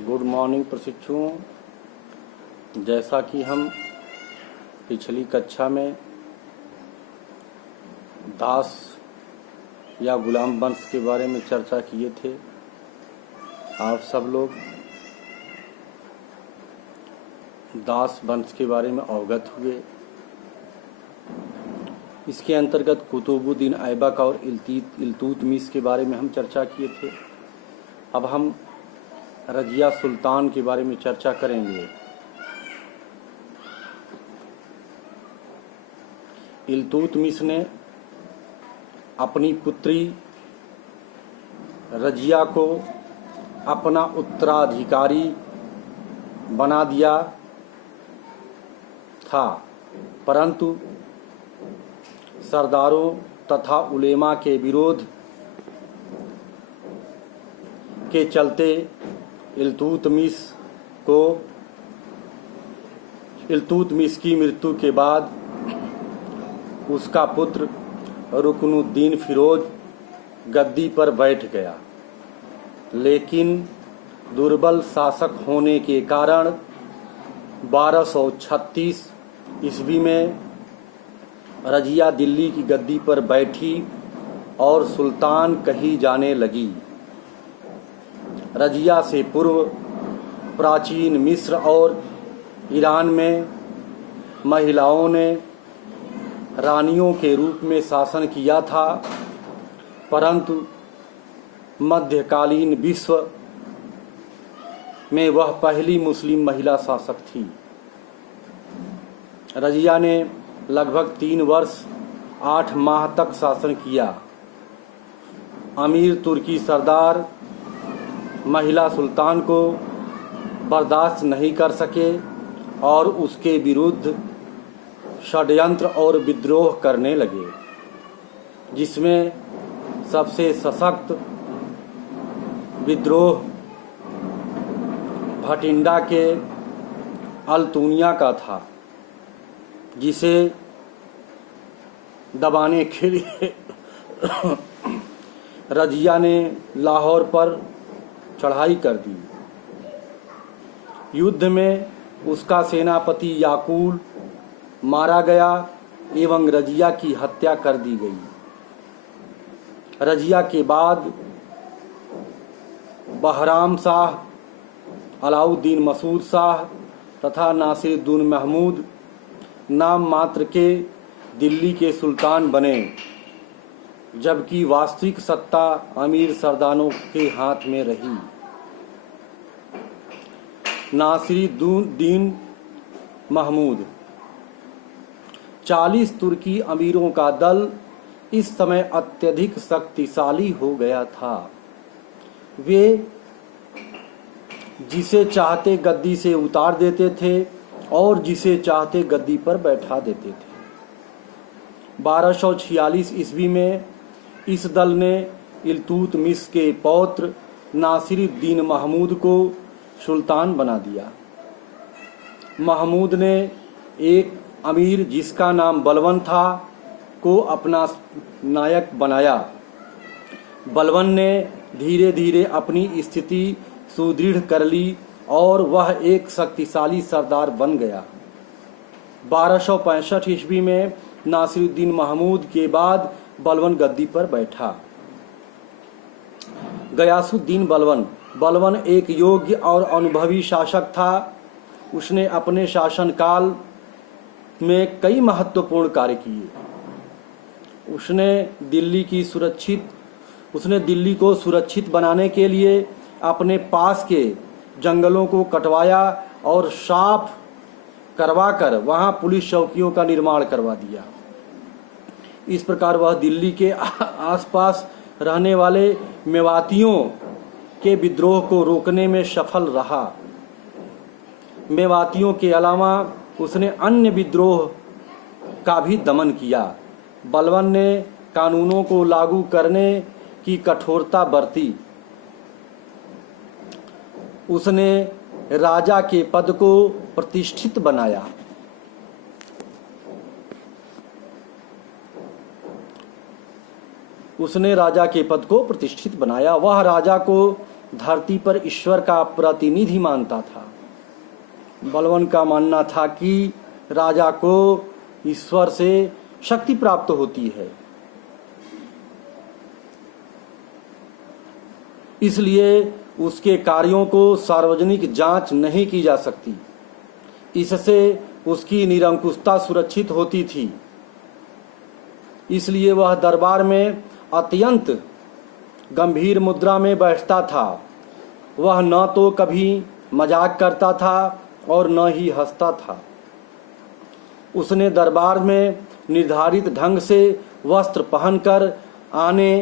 Good morning प्रशिक्षुओं। जैसा कि हम पिछली कक्षा में दास या गुलाम वंश के बारे में चर्चा किए थे, आप सब लोग दास वंश के बारे में अवगत हुए। इसके अंतर्गत कुतुबुद्दीन ऐबक और इल्तुतमिश के बारे में हम चर्चा किए थे। अब हम रजिया सुल्तान के बारे में चर्चा करेंगे। इल्तुतमिश ने अपनी पुत्री रजिया को अपना उत्तराधिकारी बना दिया था, परंतु सरदारों तथा उलेमा के विरोध के चलते इल्तुतमिश की मृत्यु के बाद उसका पुत्र रुकनुद्दीन फिरोज गद्दी पर बैठ गया, लेकिन दुर्बल शासक होने के कारण 1236 ईस्वी में रजिया दिल्ली की गद्दी पर बैठी और सुल्तान कही जाने लगी। रजिया से पूर्व प्राचीन मिस्र और ईरान में महिलाओं ने रानियों के रूप में शासन किया था, परंतु मध्यकालीन विश्व में वह पहली मुस्लिम महिला शासक थी। रजिया ने लगभग 3 वर्ष 8 माह तक शासन किया। अमीर तुर्की सरदार महिला सुल्तान को बर्दाश्त नहीं कर सके और उसके विरुद्ध षड्यंत्र और विद्रोह करने लगे, जिसमें सबसे सशक्त विद्रोह भटिंडा के अल्तुनिया का था, जिसे दबाने के लिए रजिया ने लाहौर पर चढ़ाई कर दी। युद्ध में उसका सेनापति याकूल मारा गया एवं रजिया की हत्या कर दी गई। रजिया के बाद बहराम शाह, अलाउद्दीन मसूद शाह तथा नासिरुद्दीन महमूद नाम मात्र के दिल्ली के सुल्तान बने, जबकि वास्तविक सत्ता अमीर सरदारों के हाथ में रही। नासिरुद्दीन महमूद 40 तुर्की अमीरों का दल इस समय अत्यधिक शक्तिशाली हो गया था। वे जिसे चाहते गद्दी से उतार देते थे और जिसे चाहते गद्दी पर बैठा देते थे। 1246 ईस्वी में इस दल ने इल्तुतमिश के पौत्र नासिरुद्दीन महमूद को सुल्तान बना दिया। महमूद ने एक अमीर जिसका नाम बलवन था को अपना नायक बनाया। बलवन ने धीरे धीरे अपनी स्थिति सुदृढ़ कर ली और वह एक शक्तिशाली सरदार बन गया। 1265 ईस्वी में नासिरुद्दीन महमूद के बाद बलवन गद्दी पर बैठा। गयासुद्दीन बलवन एक योग्य और अनुभवी शासक था। उसने अपने शासनकाल में कई महत्वपूर्ण कार्य किए। उसने दिल्ली को सुरक्षित बनाने के लिए अपने पास के जंगलों को कटवाया और साफ करवाकर वहां पुलिस चौकियों का निर्माण करवा दिया। इस प्रकार वह दिल्ली के आसपास रहने वाले मेवातियों के विद्रोह को रोकने में सफल रहा। मेवातियों के अलावा उसने अन्य विद्रोह का भी दमन किया। बलवन ने कानूनों को लागू करने की कठोरता बरती। उसने राजा के पद को प्रतिष्ठित बनाया। उसने राजा के पद को प्रतिष्ठित बनाया। वह राजा को धरती पर ईश्वर का प्रतिनिधि मानता था। बलवन का मानना था कि राजा को ईश्वर से शक्ति प्राप्त होती है, इसलिए उसके कार्यों को सार्वजनिक जांच नहीं की जा सकती। इससे उसकी निरंकुशता सुरक्षित होती थी। इसलिए वह दरबार में अत्यंत गंभीर मुद्रा में बैठता था। वह न तो कभी मजाक करता था और न ही हंसता था। उसने दरबार में निर्धारित ढंग से वस्त्र पहनकर आने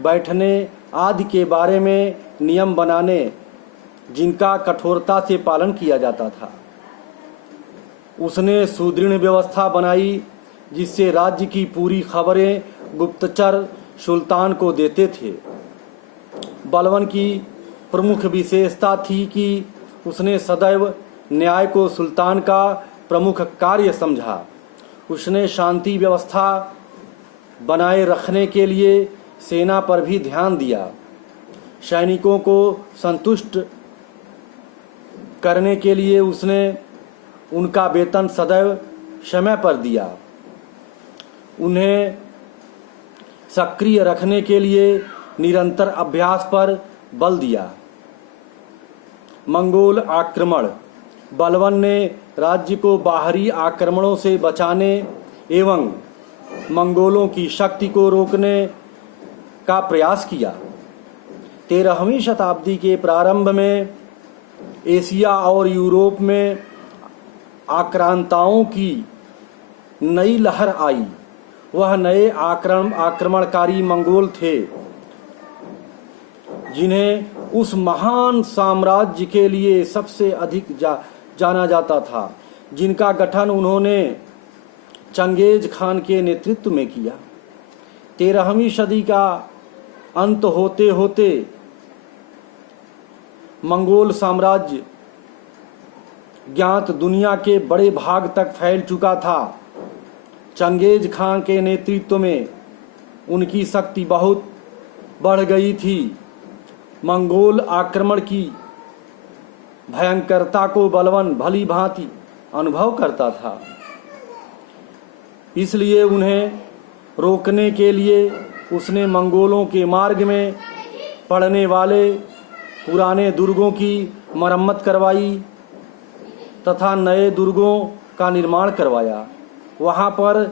बैठने आदि के बारे में नियम बनाने, जिनका कठोरता से पालन किया जाता था। उसने सुदृढ़ व्यवस्था बनाई जिससे राज्य की पूरी खबरें गुप्तचर सुल्तान को देते थे। बलवन की प्रमुख विशेषता थी कि उसने सदैव न्याय को सुल्तान का प्रमुख कार्य समझा। उसने शांति व्यवस्था बनाए रखने के लिए सेना पर भी ध्यान दिया। सैनिकों को संतुष्ट करने के लिए उसने उनका वेतन सदैव समय पर दिया। उन्हें सक्रिय रखने के लिए निरंतर अभ्यास पर बल दिया। मंगोल आक्रमण। बलवन ने राज्य को बाहरी आक्रमणों से बचाने एवं मंगोलों की शक्ति को रोकने का प्रयास किया। 13वीं शताब्दी के प्रारंभ में एशिया और यूरोप में आक्रांताओं की नई लहर आई। वह नए आक्रमणकारी मंगोल थे जिन्हें उस महान साम्राज्य के लिए सबसे अधिक जाना जाता था, जिनका गठन उन्होंने चंगेज खान के नेतृत्व में किया। 13वीं सदी का अंत होते होते मंगोल साम्राज्य ज्ञात दुनिया के बड़े भाग तक फैल चुका था। चंगेज खान के नेतृत्व में उनकी शक्ति बहुत बढ़ गई थी। मंगोल आक्रमण की भयंकरता को बलवन भली भांति अनुभव करता था। इसलिए उन्हें रोकने के लिए उसने मंगोलों के मार्ग में पड़ने वाले पुराने दुर्गों की मरम्मत करवाई तथा नए दुर्गों का निर्माण करवाया। वहां पर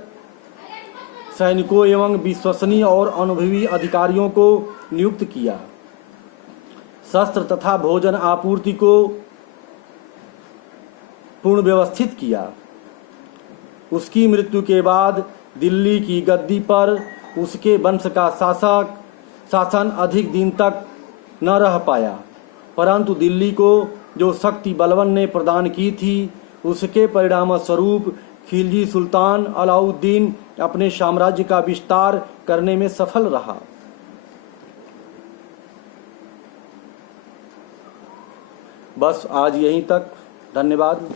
सैनिकों एवं विश्वसनीय और अनुभवी अधिकारियों को नियुक्त किया। शस्त्र तथा भोजन आपूर्ति को पूर्ण व्यवस्थित किया। उसकी मृत्यु के बाद दिल्ली की गद्दी पर उसके वंश का शासन अधिक दिन तक न रह पाया, परंतु दिल्ली को जो शक्ति बलवन ने प्रदान की थी, उसके परिणाम स्वरूप खिलजी सुल्तान अलाउद्दीन अपने साम्राज्य का विस्तार करने में सफल रहा। बस आज यहीं तक। धन्यवाद।